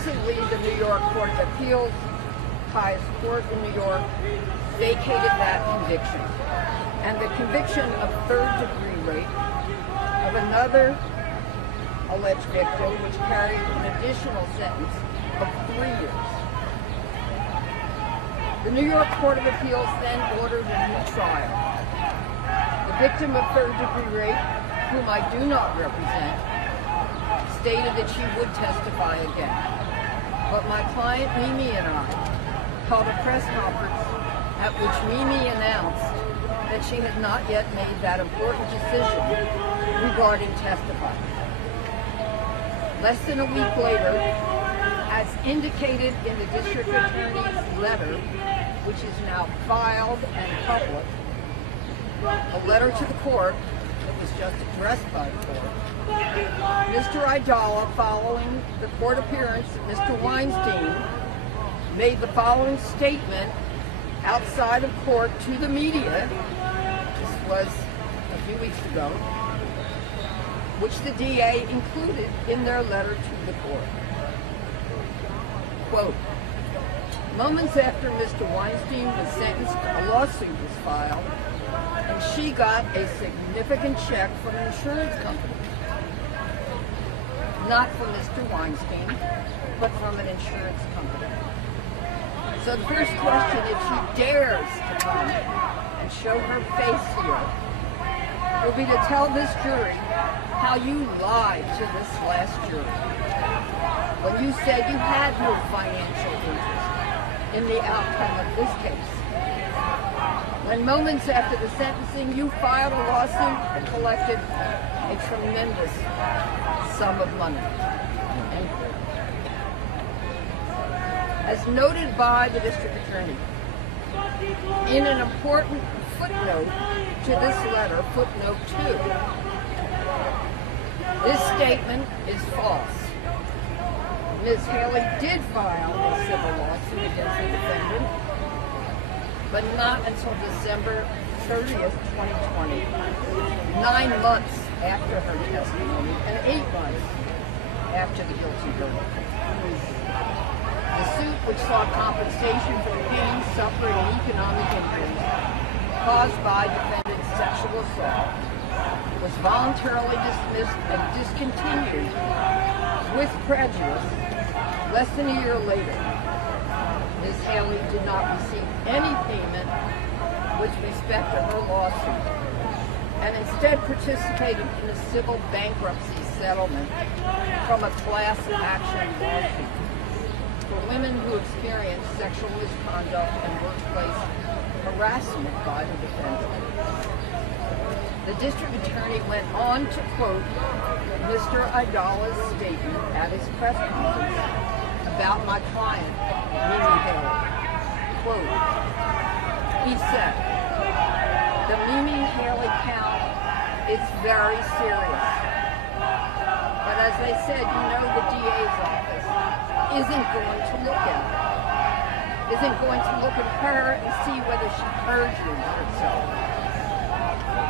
recently, the New York Court of Appeals, highest court in New York, vacated that conviction. And the conviction of third-degree rape of another alleged victim, which carried an additional sentence of 3 years. The New York Court of Appeals then ordered a new trial. The victim of third-degree rape, whom I do not represent, stated that she would testify again. But my client, Mimi, and I held a press conference at which Mimi announced that she had not yet made that important decision regarding testifying. Less than a week later, as indicated in the district attorney's letter, which is now filed and public, a letter to the court that was just addressed by the court, Mr. Allred, following the court appearance of Mr. Weinstein, made the following statement outside of court to the media. This was a few weeks ago, which the DA included in their letter to the court. Quote, moments after Mr. Weinstein was sentenced, a lawsuit was filed, and she got a significant check from an insurance company. Not from Mr. Weinstein, but from an insurance company. So the first question, if she dares to come and show her face here, will be to tell this jury how you lied to this last jury when you said you had no financial interest in the outcome of this case. When moments after the sentencing, you filed a lawsuit and collected a tremendous sum of money. End quote. As noted by the district attorney, in an important footnote to this letter, footnote 2, this statement is false. Ms. Haley did file a civil lawsuit against the defendant, but not until December 30th, 2020, 9 months after her testimony and 8 months after the guilty verdict. The suit, which sought compensation for the pain, suffering, and economic injuries caused by defendant's sexual assault, was voluntarily dismissed and discontinued with prejudice less than a year later. Ms. Haley did not receive any payment with respect to her lawsuit, and instead participated in a civil bankruptcy settlement from a class action lawsuit for women who experienced sexual misconduct and workplace harassment by the defendant. The district attorney went on to quote Mr. Allred's statement at his press conference about my client, Mimi Haley. Quote, he said, the Mimi Haley count is very serious. But as I said, you know the DA's office isn't going to look at it. Isn't going to look at her and see whether she perjured herself.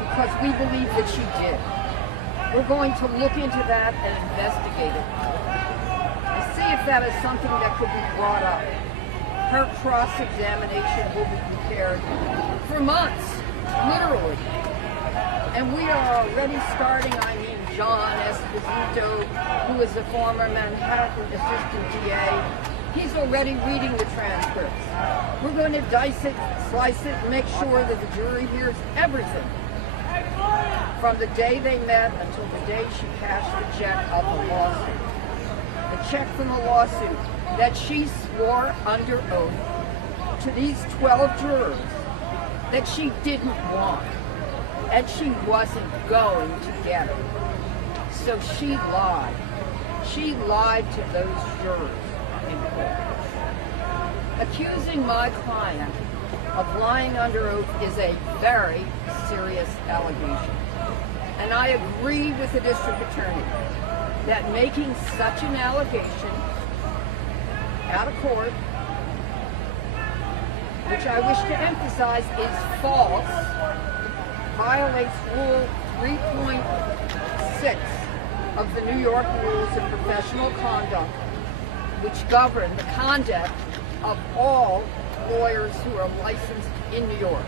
Because we believe that she did. We're going to look into that and investigate it. And see if that is something that could be brought up. Her cross-examination will be prepared for months, literally. And we are already starting, John Esposito, who is a former Manhattan assistant DA, he's already reading the transcripts. We're going to dice it, slice it, and make sure that the jury hears everything. From the day they met until the day she cashed the check of the lawsuit. The check from the lawsuit that she swore under oath to these 12 jurors that she didn't want and she wasn't going to get it. So she lied. She lied to those jurors in court. Accusing my client of lying under oath is a very serious allegation. And I agree with the district attorney that making such an allegation out of court, which I wish to emphasize is false, violates Rule 3.6 of the New York Rules of Professional Conduct, which govern the conduct of all lawyers who are licensed in New York.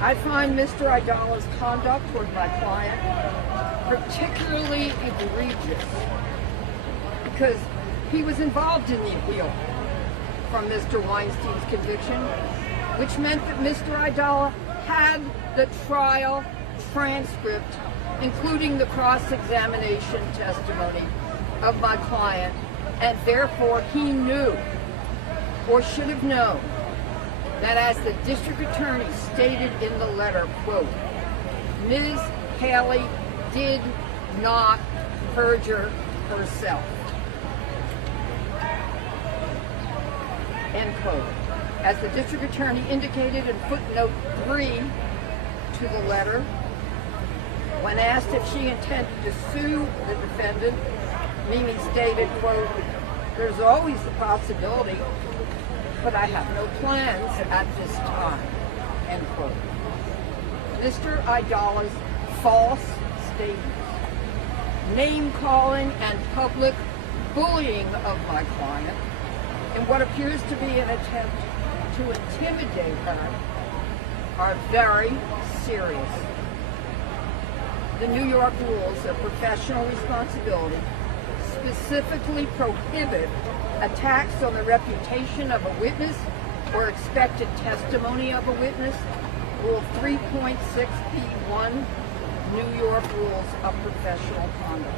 I find Mr. Idala's conduct toward my client particularly egregious because he was involved in the appeal from Mr. Weinstein's conviction, which meant that Mr. Idala had the trial transcript, including the cross-examination testimony of my client, and therefore he knew, or should have known, that as the district attorney stated in the letter, quote, Ms. Haley did not perjure herself, end quote. As the district attorney indicated in footnote 3 to the letter, when asked if she intended to sue the defendant, Mimi stated, quote, there's always the possibility, but I have no plans at this time, end quote. Mr. Idala's false statements, name-calling and public bullying of my client in what appears to be an attempt to intimidate her are very serious. The New York rules of professional responsibility specifically prohibit attacks on the reputation of a witness or expected testimony of a witness. Rule 3.6b1, New York Rules of Professional Conduct.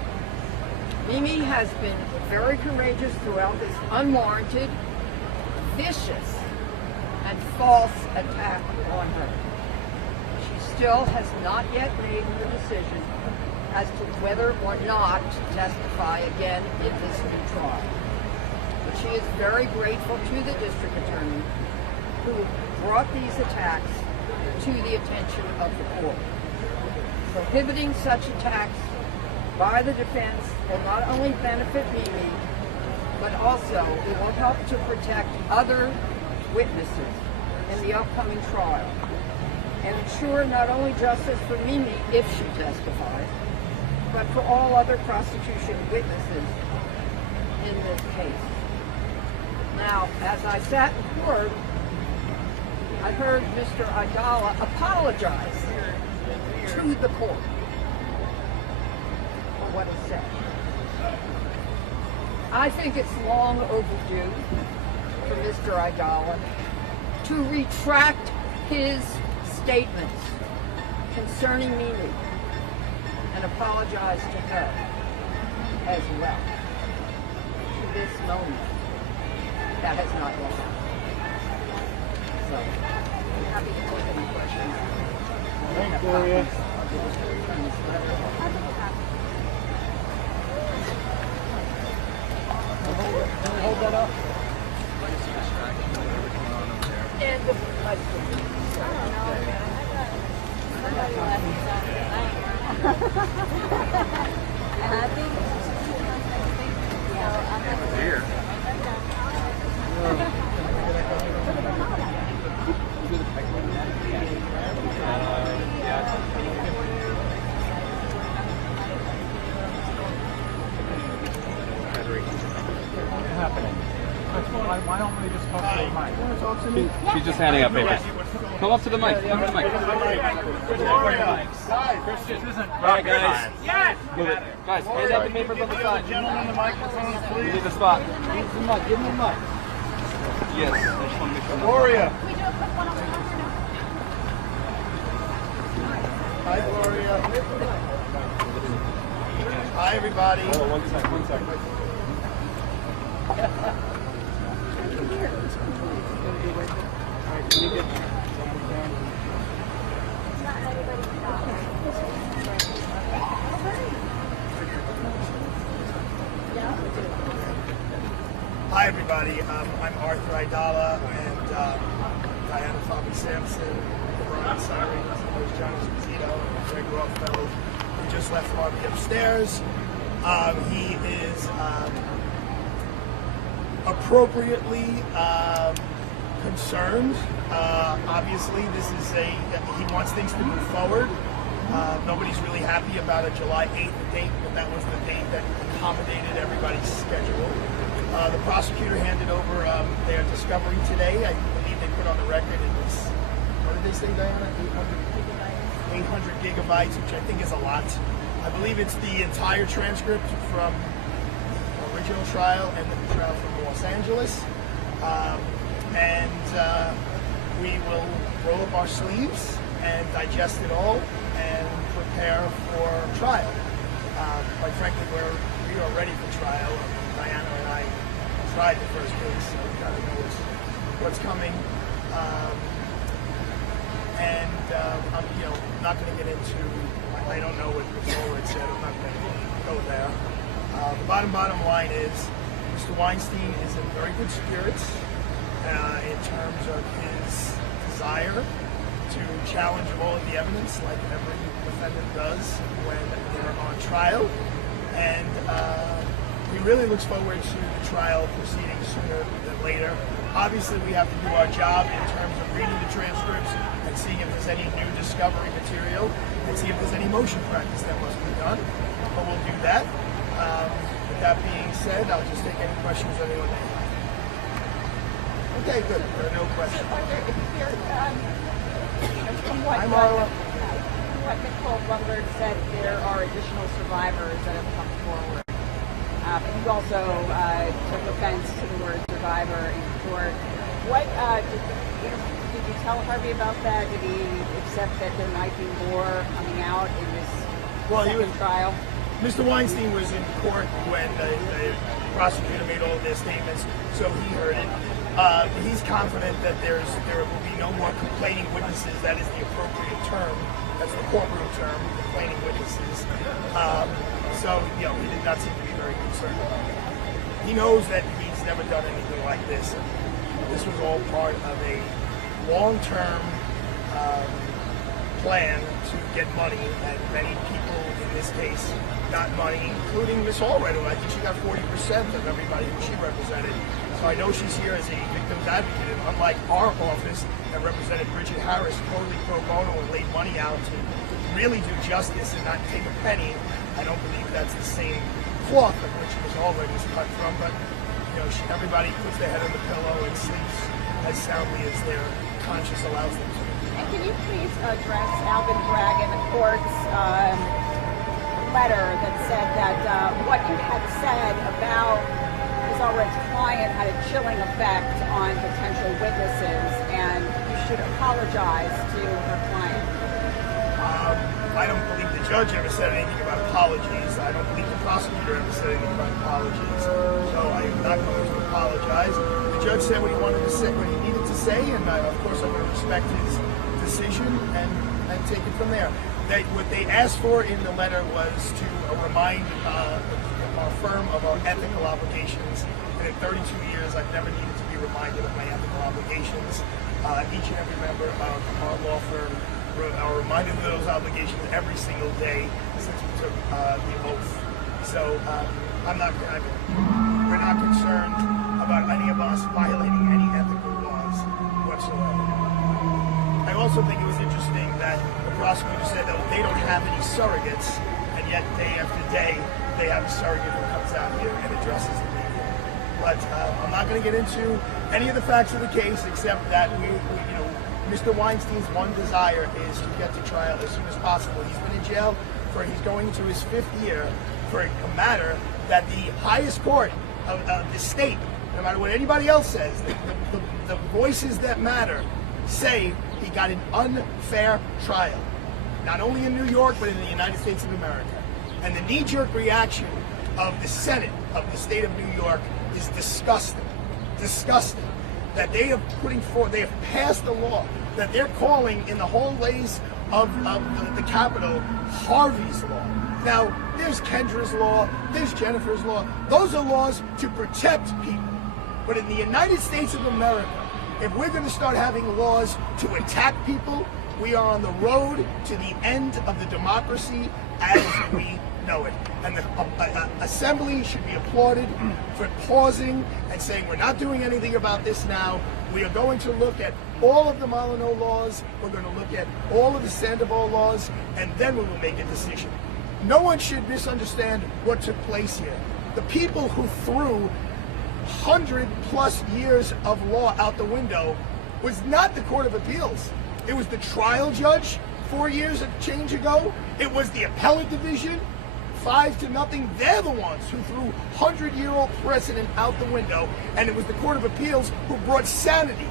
Mimi has been very courageous throughout this unwarranted, vicious, and false attack on her. She still has not yet made the decision as to whether or not to testify again in this new trial. But she is very grateful to the district attorney who brought these attacks to the attention of the court. Prohibiting such attacks by the defense will not only benefit Mimi, but also it will help to protect other witnesses in the upcoming trial and ensure not only justice for Mimi if she testifies, but for all other prosecution witnesses in this case. Now, as I sat in court, I heard Mr. Idala apologize to the court for what he said. I think it's long overdue for Mr. Idala to retract his statements concerning Mimi and apologize to her as well. To this moment, that has not yet happened. So, I'm happy to take any questions. Thanks, Gloria. Hold that up. And the Here. Why don't we just talk to the mic? She's just handing out papers. Come up to the mic. Come to the mic. This isn't Alright, guys. Yes! Move it. Guys, hand out the papers on the side. Gentlemen, the microphones, You please. need the spot. Give him the mic. Give him the mic. Yes. I just want to make sure. Gloria. Hi, Gloria. Hi, everybody. Hold on, 1 second. 1 second. Hi, everybody. I'm Arthur Idala and Diana Fabi Sampson, Brian Sirens, John Esposito, and Greg Rothfeld, who just left Harvey upstairs. He is appropriately concerned. Obviously, he wants things to move forward. Nobody's really happy about a July 8th date, but that was the date that accommodated everybody's schedule. The prosecutor handed over their discovery today. I believe they put on the record it was, what did they say, Diana? 800 gigabytes, which I think is a lot. I believe it's the entire transcript from the original trial and the trial from Los Angeles. We will roll up our sleeves and digest it all and prepare for trial. Quite frankly, we are ready for trial. Diana and I tried the first case, so we kind of know what's coming. I'm not going to get into, I don't know what Ms. Allred said, I'm not going to go there. The bottom line is, Mr. Weinstein is in very good spirits in terms of his desire to challenge all of the evidence, like every defendant does when they're on trial. And he really looks forward to the trial proceeding sooner than later. Obviously, we have to do our job in terms of reading the transcripts and seeing if there's any new discovery material and see if there's any motion practice that must be done. But we'll do that. With that being said, I'll just take any questions anyone may have. Okay, good. There are no questions. From what Nicole Butler said, there are additional survivors that have come forward. You also took offense to the word survivor in court. What did you tell Harvey about that? Did he accept that there might be more coming out in this second trial? Mr. Weinstein was in court when the prosecutor made all of their statements, so he heard it. He's confident that there will be no more complaining witnesses. That is the appropriate term. That's the corporate term, complaining witnesses. He did not seem to be very concerned about it. He knows that he's never done anything like this. This was all part of a long-term plan to get money, and many people in this case got money, including Ms. Allred, who I think she got 40% of everybody who she represented. So I know she's here as a victim's advocate, and unlike our office that represented Bridget Harris totally pro bono and laid money out to really do justice and not take a penny, I don't believe that's the same cloth of which Ms. Allred was cut from. But everybody puts their head on the pillow and sleeps as soundly as their conscience allows them to. And can you please address Alvin Bragg and the court's letter that said that what you had said about Ms. Allred's client had a chilling effect on potential witnesses, and you should apologize to her client? I don't believe the judge ever said anything about apologies. I don't believe the prosecutor ever said anything about apologies. So I am not going to apologize. The judge said what he wanted to say, what he needed to say, and of course I'm going to respect his decision and take it from there. What they asked for in the letter was to remind our firm of our ethical obligations. And in 32 years, I've never needed to be reminded of my ethical obligations. Each and every member of our law firm are reminded of those obligations every single day since we took the oath. So we're not concerned about any of us violating any ethical laws whatsoever. I also think it was interesting that the prosecutor said that they don't have any surrogates, and yet day after day they have a surrogate who comes out here and addresses the media. But I'm not going to get into any of the facts of the case, except that Mr. Weinstein's one desire is to get to trial as soon as possible. He's been in jail he's going into his 5th year for a matter that the highest court of the state, no matter what anybody else says, the voices that matter say he got an unfair trial. Not only in New York, but in the United States of America. And the knee-jerk reaction of the Senate of the state of New York is disgusting. Disgusting. That they have passed a law that they're calling in the hallways of the Capitol Harvey's Law. Now, there's Kendra's law, there's Jennifer's law. Those are laws to protect people. But in the United States of America, if we're going to start having laws to attack people, we are on the road to the end of the democracy as we know it. And the assembly should be applauded for pausing and saying we're not doing anything about this now. We are going to look at all of the Molyneux laws, we're going to look at all of the Sandoval laws, and then we will make a decision. No one should misunderstand what took place here. The people who threw 100+ years of law out the window was not the Court of Appeals. It was the trial judge 4 years and change ago. It was the appellate division, 5-0. They're the ones who threw 100-year-old precedent out the window, and it was the Court of Appeals who brought sanity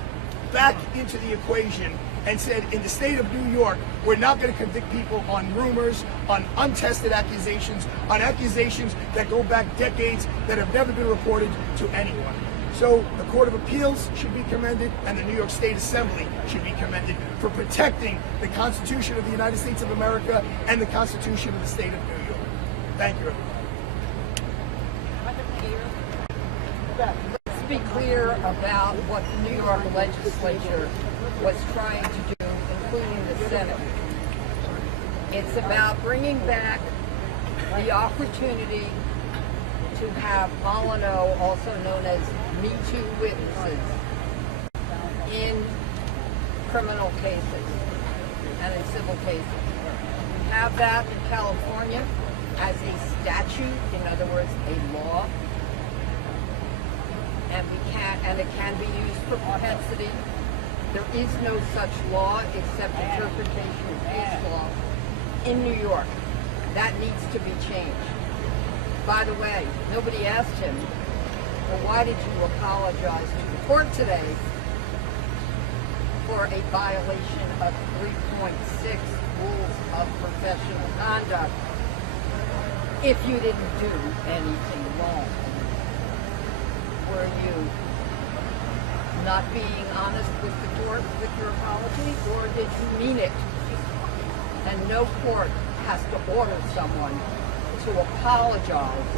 back into the equation and said, in the state of New York, we're not going to convict people on rumors, on untested accusations, on accusations that go back decades that have never been reported to anyone. So the Court of Appeals should be commended, and the New York State Assembly should be commended for protecting the Constitution of the United States of America and the Constitution of the state of New York. Thank you, everyone. Let's be clear about what the New York legislature was trying to do, including the Senate. It's about bringing back the opportunity to have Molyneux, also known as Me Too witnesses, in criminal cases and in civil cases. We have that in California as a statute, in other words, a law, and it can be used for propensity. There is no such law except interpretation of case law in New York. That needs to be changed. By the way, nobody asked him, well, why did you apologize to the court today for a violation of 3.6 rules of professional conduct if you didn't do anything wrong? Were you not being honest with the court with your apology, or did you mean it? And no court has to order someone to apologize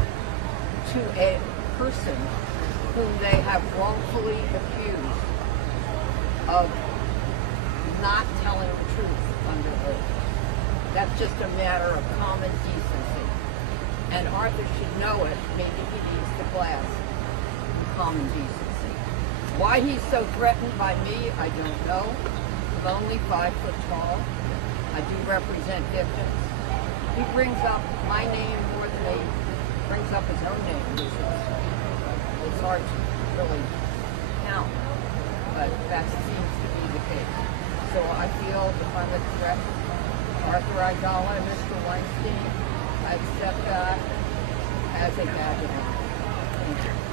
to a person whom they have wrongfully accused of not telling the truth under oath. That's just a matter of common decency. And Arthur should know it. Maybe he needs the class in common decency. Why he's so threatened by me, I don't know. I'm only 5 foot tall. I do represent victims. He brings up my name more than he brings up his own name, which is, it's hard to really count, but that seems to be the case. So I feel if I'm a threat to Arthur Aidala and Mr. Weinstein, I accept that as a badge of honor. Thank you.